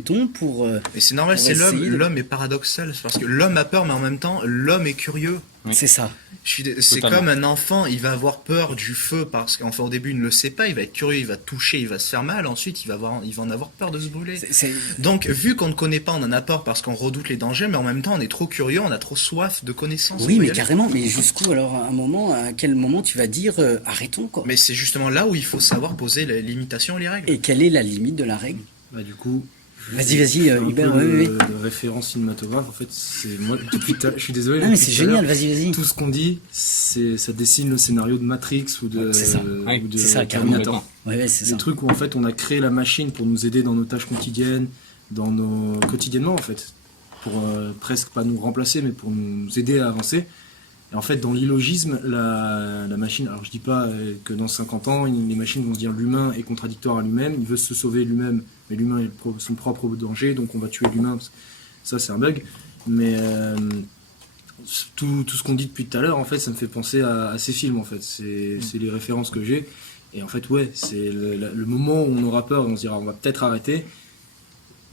pour, Et c'est normal, pour c'est l'homme. essayer de... L'homme est paradoxal. C'est parce que l'homme a peur, mais en même temps, l'homme est curieux. Oui. C'est ça. C'est Totalement. comme un enfant, il va avoir peur du feu parce qu'enfin au début il ne le sait pas, il va être curieux, il va toucher, il va se faire mal, ensuite il va en avoir peur de se brûler. Donc vu qu'on ne connaît pas, on en a peur parce qu'on redoute les dangers, mais en même temps on est trop curieux, on a trop soif de connaissances. Oui, mais carrément. Mais jusqu'où alors, à quel moment tu vas dire arrêtons quoi? Mais c'est justement là où il faut savoir poser les limitations et les règles. Et quelle est la limite de la règle? Bah du coup, Vas-y, un Hubert. peu Oui. de référence cinématographe. En fait, c'est moi je suis désolé. Ah, mais depuis c'est tout à l'heure, génial. Vas-y. Tout ce qu'on dit, ça dessine le scénario de Matrix ou de C'est ça. ou de C'est ça, Terminator. Ouais, c'est Des ça. trucs où en fait on a créé la machine pour nous aider dans nos tâches quotidiennes, quotidiennement en fait, pour presque pas nous remplacer, mais pour nous aider à avancer. Et en fait, dans l'illogisme, la machine, alors je dis pas que dans 50 ans, les machines vont se dire l'humain est contradictoire à lui-même, il veut se sauver lui-même, mais l'humain est son propre danger, donc on va tuer l'humain. Ça, c'est un bug. Mais tout ce qu'on dit depuis tout à l'heure, en fait, ça me fait penser à ces films, en fait. C'est les références que j'ai. Et en fait, ouais, c'est le moment où on aura peur, on se dira on va peut-être arrêter.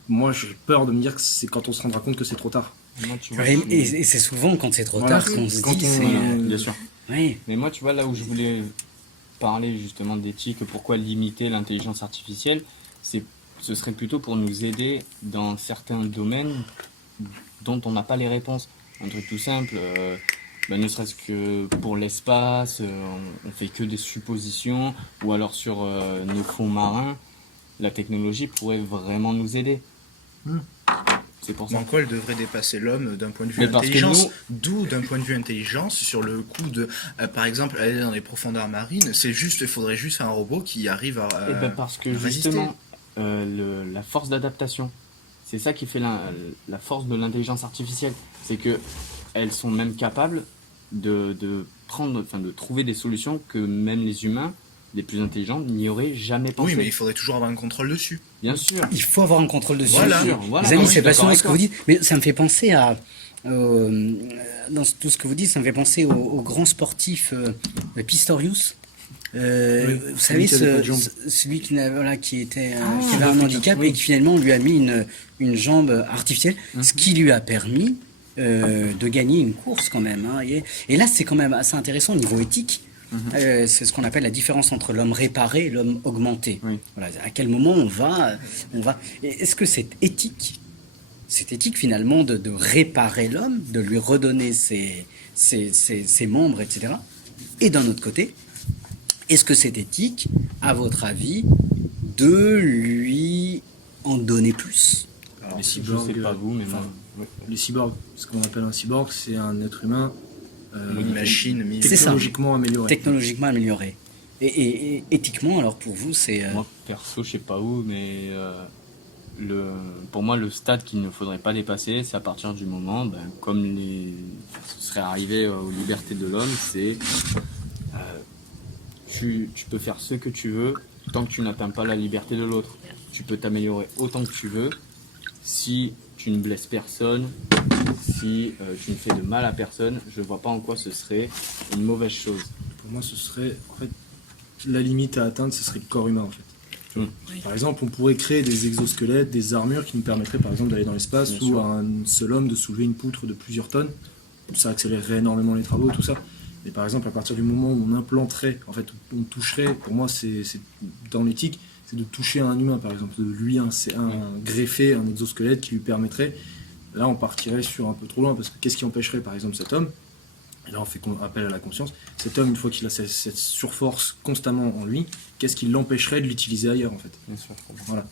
Moi, j'ai peur de me dire que c'est quand on se rendra compte que c'est trop tard. Moi, tu vois, Et c'est souvent quand c'est trop Voilà, tard qu'on se quand dit. bien sûr. Oui. Mais moi, tu vois, là où je voulais parler justement d'éthique, pourquoi limiter l'intelligence artificielle, ce serait plutôt pour nous aider dans certains domaines dont on n'a pas les réponses. Un truc tout simple, ne serait-ce que pour l'espace, on fait que des suppositions, ou alors sur nos fonds marins, la technologie pourrait vraiment nous aider. C'est pour ça. En quoi elle devrait dépasser l'homme d'un point de vue Mais parce que intelligence, nous- d'où d'un point de vue intelligence, sur le coup de, par exemple, aller dans les profondeurs marines, il faudrait juste un robot qui arrive à Eh ben parce que résister. justement, la force d'adaptation, c'est ça qui fait la force de l'intelligence artificielle. C'est que elles sont même capables de trouver des solutions que même les humains, les plus intelligents, n'y auraient jamais pensé. Oui, mais il faudrait toujours avoir un contrôle dessus. Bien sûr. Il faut avoir un contrôle dessus. Voilà. Bien sûr, voilà. Les amis, Non, je c'est suis d'accord passionnant avec ce que toi. vous dites, mais ça me fait penser à dans tout ce que vous dites, ça me fait penser au grand sportif Pistorius. Oui, vous savez, celui qui avait pas de jambe. celui qui avait un handicap et qui finalement lui a mis une jambe artificielle, ce qui lui a permis de gagner une course quand même. Hein. Et là, c'est quand même assez intéressant au niveau éthique. C'est ce qu'on appelle la différence entre l'homme réparé et l'homme augmenté. Oui. Voilà, à quel moment on va. Est-ce que c'est éthique finalement de réparer l'homme, de lui redonner ses membres, etc. Et d'un autre côté, est-ce que c'est éthique, à votre avis, de lui en donner plus? Les Je cyborgs, sais pas vous, mais moi, ouais. les cyborgs, ce qu'on appelle un cyborg, c'est un être humain Une machine, C'est ça. technologiquement amélioré. Technologiquement amélioré. Et éthiquement, alors pour vous, c'est... Moi, perso, je sais pas où, mais pour moi, le stade qu'il ne faudrait pas dépasser, c'est à partir du moment, comme ce serait arrivé aux libertés de l'homme, c'est tu peux faire ce que tu veux tant que tu n'atteins pas la liberté de l'autre. Tu peux t'améliorer autant que tu veux si tu ne blesses personne, si tu ne fais de mal à personne. Je vois pas en quoi ce serait une mauvaise chose. Pour moi, ce serait en fait la limite à atteindre, ce serait le corps humain en fait. Par exemple, on pourrait créer des exosquelettes, des armures qui nous permettraient par exemple d'aller dans l'espace Bien ou sûr. à un seul homme de soulever une poutre de plusieurs tonnes. Ça accélérerait énormément les travaux, tout ça. Mais par exemple, à partir du moment où on implanterait, en fait, on toucherait, pour moi, c'est dans l'éthique, c'est de toucher un humain, par exemple, de lui greffer un exosquelette qui lui permettrait. Là, on partirait sur un peu trop loin, parce que qu'est-ce qui empêcherait, par exemple, cet homme? Et là, on fait appel à la conscience. Cet homme, une fois qu'il a cette surforce constamment en lui, qu'est-ce qui l'empêcherait de l'utiliser ailleurs, en fait? Bien sûr, je comprends. Voilà.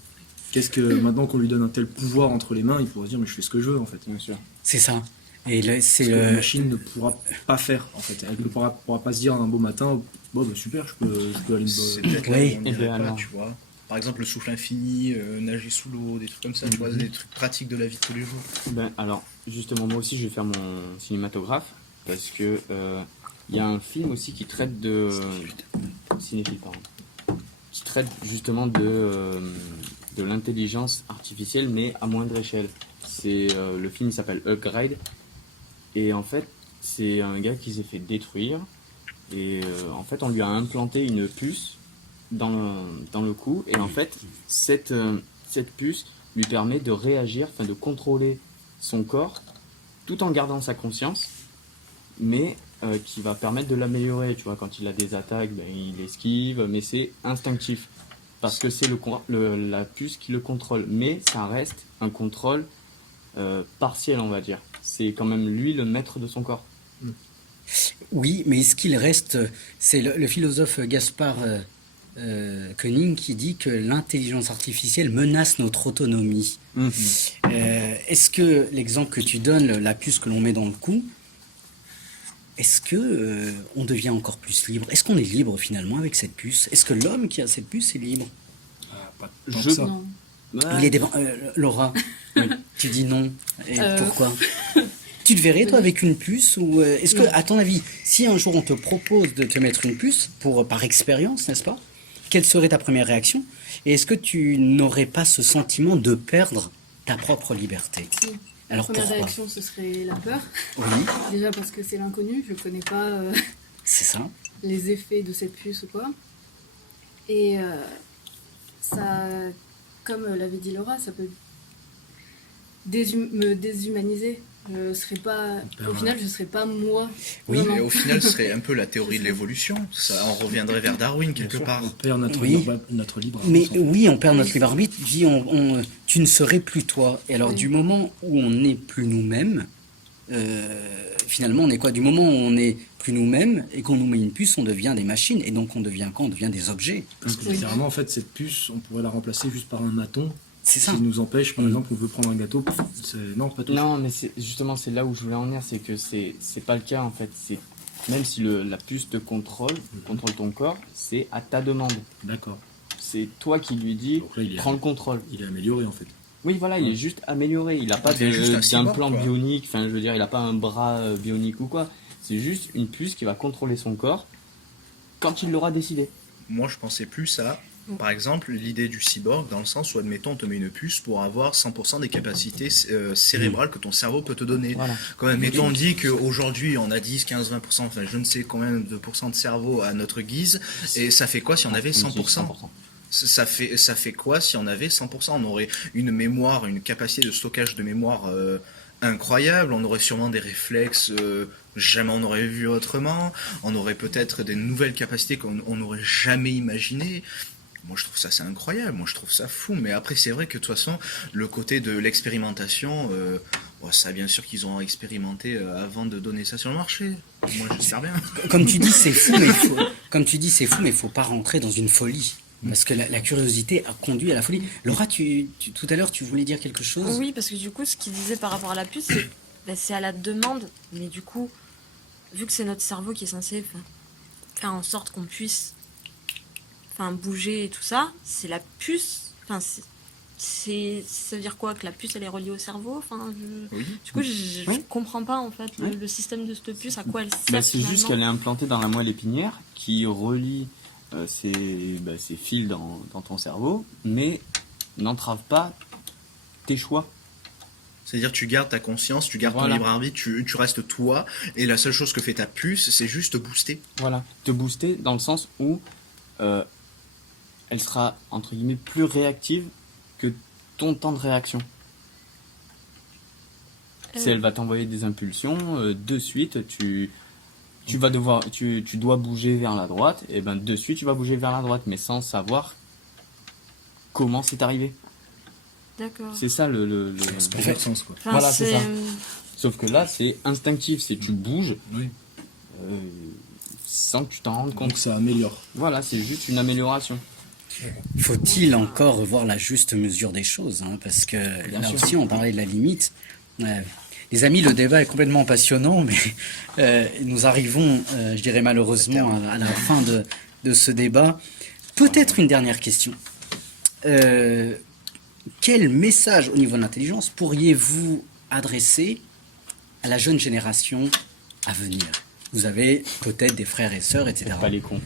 Qu'est-ce que maintenant qu'on lui donne un tel pouvoir entre les mains, il pourrait se dire mais je fais ce que je veux, en fait. Bien sûr. C'est ça. Et là, c'est Ce que la machine ne pourra pas faire, en fait. Elle ne pourra pas se dire un beau matin, bon, super, je peux aller C'est me. peut-être là Oui. où on Eh irait ben pas, alors. tu vois. Par exemple, le souffle infini, nager sous l'eau, des trucs comme ça, tu vois, des trucs pratiques de la vie de tous les jours. Alors, justement, moi aussi, je vais faire mon cinématographe parce que il y a un film aussi qui traite de cinéphile, pardon, qui traite justement de l'intelligence artificielle, mais à moindre échelle. C'est le film il s'appelle Upgrade et en fait, c'est un gars qui s'est fait détruire et en fait, on lui a implanté une puce dans le cou et en fait, cette puce lui permet de réagir, enfin de contrôler son corps tout en gardant sa conscience, mais qui va permettre de l'améliorer. Tu vois, quand il a des attaques, ben, il esquive, mais c'est instinctif parce que c'est la puce qui le contrôle. Mais ça reste un contrôle partiel, on va dire. C'est quand même lui le maître de son corps. Oui, mais est-ce qu'il reste... C'est le philosophe Gaspard Koenig qui dit que l'intelligence artificielle menace notre autonomie. Est-ce que l'exemple que tu donnes, la puce que l'on met dans le cou, est-ce que on devient encore plus libre? Est-ce qu'on est libre finalement avec cette puce? Est-ce que l'homme qui a cette puce est libre? Pas tant que ça. Non. Il est Laura, tu dis non. Et pourquoi? Tu te verrais, toi, avec une puce ou est-ce que, à ton avis, si un jour on te propose de te mettre une puce, par expérience, n'est-ce pas? Quelle serait ta première réaction? Et est-ce que tu n'aurais pas ce sentiment de perdre ta propre liberté? Si. La Alors première pourquoi? réaction, ce serait la peur. Oui, Déjà parce que c'est l'inconnu, je connais pas c'est ça. les effets de cette puce ou quoi. Et ça, comme l'avait dit Laura, ça peut me déshumaniser. Je serais pas, au final, je serais pas moi. Oui, vraiment. Mais au final, ce serait un peu la théorie de l'évolution. Ça, on reviendrait vers Darwin quelque part. On perd notre, Oui. notre libre Mais arbitre. oui, on perd notre libre arbitre. Tu ne serais plus toi. Et alors, Oui. du moment où on n'est plus nous-mêmes, finalement, on est quoi? Du moment où on n'est plus nous-mêmes et qu'on nous met une puce, on devient des machines. Et donc, on devient quoi? On devient des objets. Parce que Oui. littéralement, en fait, cette puce, on pourrait la remplacer juste par un bâton. C'est ça. Qui nous empêche, par exemple, on veut prendre un gâteau. Non, pas tout. Non, mais justement, c'est là où je voulais en venir, c'est que c'est pas le cas en fait. Même si la puce te contrôle ton corps, c'est à ta demande. D'accord. C'est toi qui lui dis, Donc là, prends le contrôle. Il est amélioré, en fait. Oui, voilà, il est juste amélioré. Il n'a pas Il est juste un cyborg, d'implant quoi. bionique, enfin, je veux dire, il n'a pas un bras bionique ou quoi. C'est juste une puce qui va contrôler son corps quand il l'aura décidé. Moi, je pensais plus à, par exemple, l'idée du cyborg, dans le sens où, admettons, on te met une puce pour avoir 100% des capacités cérébrales que ton cerveau peut te donner. Voilà. Quand même, admettons, on dit qu'aujourd'hui, on a 10, 15, 20%, enfin, je ne sais combien de pourcents de cerveau à notre guise, et ça fait quoi si on avait 100%? Ça fait quoi si on avait 100%? On aurait une mémoire, une capacité de stockage de mémoire incroyable, on aurait sûrement des réflexes jamais on aurait vu autrement, on aurait peut-être des nouvelles capacités qu'on n'aurait jamais imaginées. Moi je trouve ça c'est incroyable, moi je trouve ça fou, mais après c'est vrai que de toute façon le côté de l'expérimentation, ça bien sûr qu'ils ont expérimenté avant de donner ça sur le marché. Moi j'espère bien. Comme tu dis, c'est fou, mais il faut pas rentrer dans une folie. Parce que la curiosité a conduit à la folie. Laura, tout à l'heure, tu voulais dire quelque chose? Oui, parce que du coup, ce qu'il disait par rapport à la puce, c'est à la demande. Mais du coup, vu que c'est notre cerveau qui est censé faire en sorte qu'on puisse bouger et tout ça, c'est la puce. Ça veut dire quoi? Que la puce, elle est reliée au cerveau? Oui. Du coup, je comprends pas en fait le système de cette puce, à quoi elle sert. C'est juste qu'elle est implantée dans la moelle épinière qui relie ces fils dans ton cerveau, mais n'entrave pas tes choix. C'est-à-dire tu gardes ta conscience, tu gardes ton libre arbitre, tu restes toi, et la seule chose que fait ta puce, c'est juste te booster. Voilà, te booster dans le sens où elle sera, entre guillemets, plus réactive que ton temps de réaction. Si elle va t'envoyer des impulsions, de suite, tu dois bouger vers la droite, et ben de suite tu vas bouger vers la droite, mais sans savoir comment c'est arrivé. D'accord. C'est ça le... Ça fait pas de sens, quoi. Voilà, c'est ça. Sauf que là, c'est instinctif, c'est tu bouges Oui. sans que tu t'en rendes compte. Donc ça améliore. Voilà, c'est juste une amélioration. Faut-il encore voir la juste mesure des choses, hein, parce que là sûr. aussi on parlait de la limite. Les amis, le débat est complètement passionnant, mais nous arrivons, je dirais malheureusement, à la fin de ce débat. Peut-être une dernière question. Quel message au niveau de l'intelligence pourriez-vous adresser à la jeune génération à venir? Vous avez peut-être des frères et sœurs, etc. Pas les cons.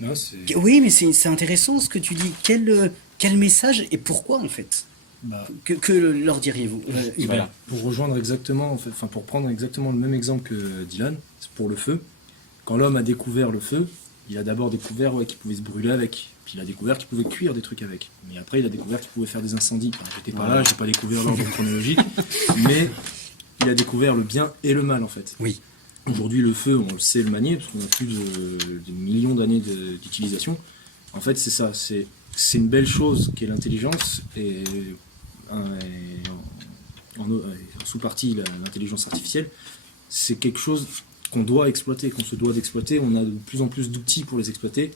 Non, c'est... Oui, mais c'est intéressant ce que tu dis. Quel message et pourquoi en fait? Bah, Que leur diriez-vous Voilà. pour rejoindre exactement, pour prendre exactement le même exemple que Dylan, c'est pour le feu. Quand l'homme a découvert le feu, Il a d'abord découvert qu'il pouvait se brûler avec. Puis il a découvert qu'il pouvait cuire des trucs avec. Mais après, il a découvert qu'il pouvait faire des incendies. Enfin, j'étais pas là, j'ai pas découvert l'ordre chronologique. Mais il a découvert le bien et le mal, en fait. Oui. Aujourd'hui, le feu, on le sait le manier, parce qu'on a plus de millions d'années d'utilisation. En fait, c'est ça. C'est une belle chose qu'est l'intelligence. Et en sous-partie, l'intelligence artificielle. C'est quelque chose qu'on doit exploiter, qu'on se doit d'exploiter. On a de plus en plus d'outils pour les exploiter,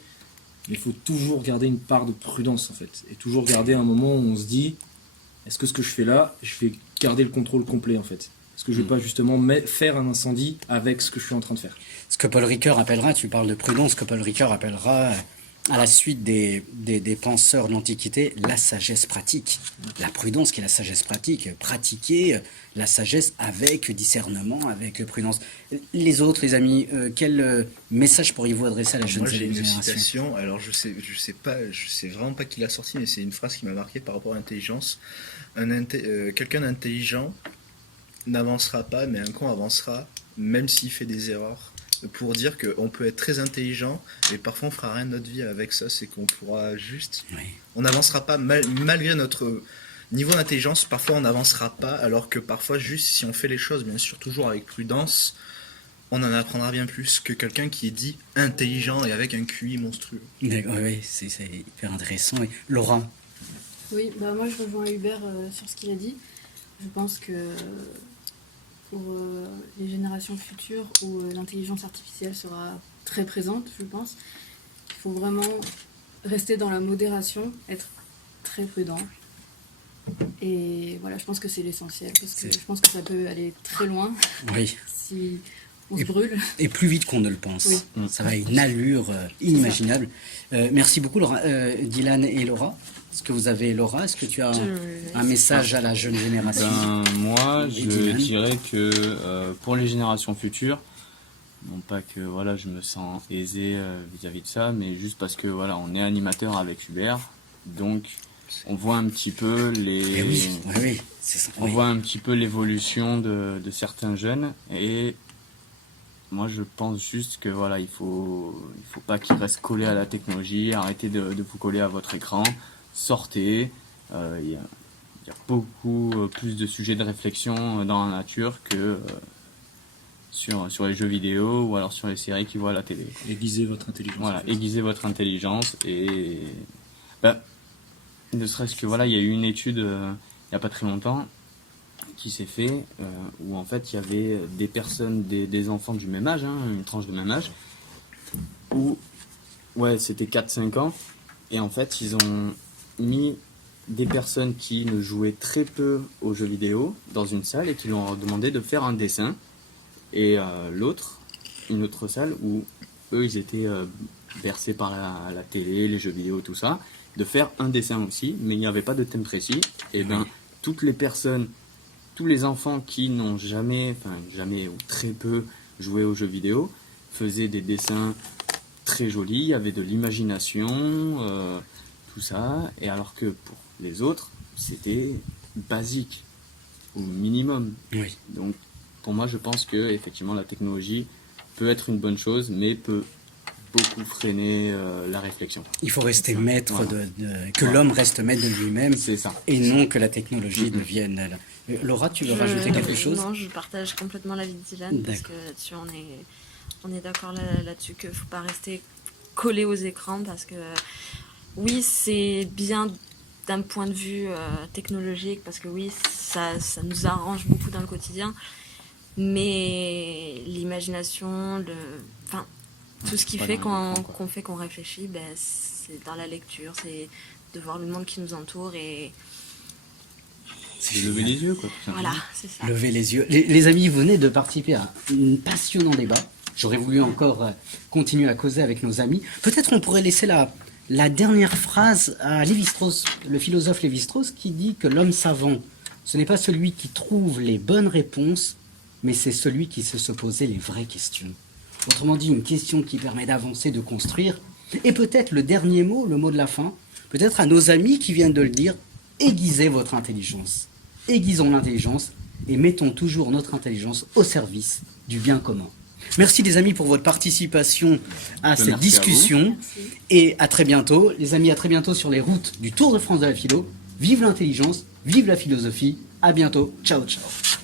mais il faut toujours garder une part de prudence en fait, et toujours garder un moment où on se dit, est-ce que ce que je fais là, je vais garder le contrôle complet en fait. Est-ce que je vais pas justement faire un incendie avec ce que je suis en train de faire. Ce que Paul Ricoeur appellera, tu parles de prudence, ce que Paul Ricoeur appellera, à la suite des penseurs de l'Antiquité, la sagesse pratique. La prudence qui est la sagesse pratique, pratiquer la sagesse avec discernement, avec prudence. Les autres, les amis, quel message pourriez-vous adresser à la jeune Moi, j'ai une génération? citation, alors je sais vraiment pas qui l'a sorti, mais c'est une phrase qui m'a marqué par rapport à l'intelligence. Quelqu'un d'intelligent n'avancera pas, mais un con avancera, même s'il fait des erreurs. Pour dire qu'on peut être très intelligent et parfois on fera rien de notre vie avec ça, c'est qu'on pourra juste... Oui. On n'avancera pas malgré notre niveau d'intelligence, parfois on n'avancera pas, alors que parfois juste si on fait les choses, bien sûr toujours avec prudence, on en apprendra bien plus que quelqu'un qui est dit intelligent et avec un QI monstrueux. D'accord, oui, c'est hyper intéressant. Oui. Laura? Oui, bah moi je rejoins Hubert sur ce qu'il a dit. Je pense que pour les générations futures où l'intelligence artificielle sera très présente, je pense, il faut vraiment rester dans la modération, être très prudent. Et voilà, je pense que c'est l'essentiel, parce que je pense que ça peut aller très loin Oui. si on se brûle. Et plus vite qu'on ne le pense. Oui. Ça va à une allure inimaginable. Merci beaucoup, Laura. Dylan et Laura. Est-ce que vous avez, Laura, est-ce que tu as un message à la jeune génération? Moi, Et je Dylan dirais que pour les générations futures, non pas que voilà, je me sens aisé vis-à-vis de ça, mais juste parce que voilà, on est animateur avec Hubert, donc on voit un petit peu on voit un petit peu l'évolution de certains jeunes, et moi je pense juste que voilà, il faut pas qu'ils restent collés à la technologie, arrêtez de vous coller à votre écran, sortez, il y a beaucoup plus de sujets de réflexion dans la nature que sur les jeux vidéo ou alors sur les séries qu'ils voient à la télé. Aiguisez votre intelligence. Voilà, en fait. aiguisez votre intelligence et ne serait-ce que voilà, il y a eu une étude il n'y a pas très longtemps qui s'est fait où en fait il y avait des personnes, des enfants du même âge, une tranche de même âge, où c'était 4-5 ans, et en fait ils ont mis des personnes qui ne jouaient très peu aux jeux vidéo dans une salle et qui leur ont demandé de faire un dessin, et une autre salle où eux ils étaient bercés par la télé, les jeux vidéo, tout ça, de faire un dessin aussi, mais il n'y avait pas de thème précis. Et toutes les personnes, tous les enfants qui n'ont jamais ou très peu joué aux jeux vidéo faisaient des dessins très jolis, il y avait de l'imagination, tout ça, et alors que pour les autres c'était basique au minimum. Oui. Donc pour moi je pense que effectivement la technologie peut être une bonne chose, mais peut beaucoup freiner la réflexion. Il faut rester maître que l'homme reste maître de lui-même, c'est ça, et non que la technologie devienne... Laura, tu veux rajouter quelque chose? Non, je partage complètement l'avis de Dylan, parce que là-dessus on est d'accord là-dessus qu'il ne faut pas rester collé aux écrans, parce que oui, c'est bien d'un point de vue technologique, parce que oui, ça nous arrange beaucoup dans le quotidien, mais l'imagination, tout ce qui fait qu'on réfléchit, c'est dans la lecture, c'est de voir le monde qui nous entoure, et c'est de lever les yeux, quoi. Tout simplement. Voilà, c'est ça. Lever les yeux. Les amis, vous venez de participer à un passionnant débat. J'aurais voulu encore continuer à causer avec nos amis. Peut-être on pourrait laisser la dernière phrase à Lévi-Strauss, le philosophe Lévi-Strauss, qui dit que l'homme savant, ce n'est pas celui qui trouve les bonnes réponses, mais c'est celui qui sait se poser les vraies questions. Autrement dit, une question qui permet d'avancer, de construire. Et peut-être le dernier mot, le mot de la fin, peut-être à nos amis qui viennent de le dire, aiguisez votre intelligence. Aiguisons l'intelligence et mettons toujours notre intelligence au service du bien commun. Merci les amis pour votre participation à cette Merci à discussion. Merci. Et à très bientôt. Les amis, à très bientôt sur les routes du Tour de France de la philo. Vive l'intelligence, vive la philosophie. À bientôt. Ciao, ciao.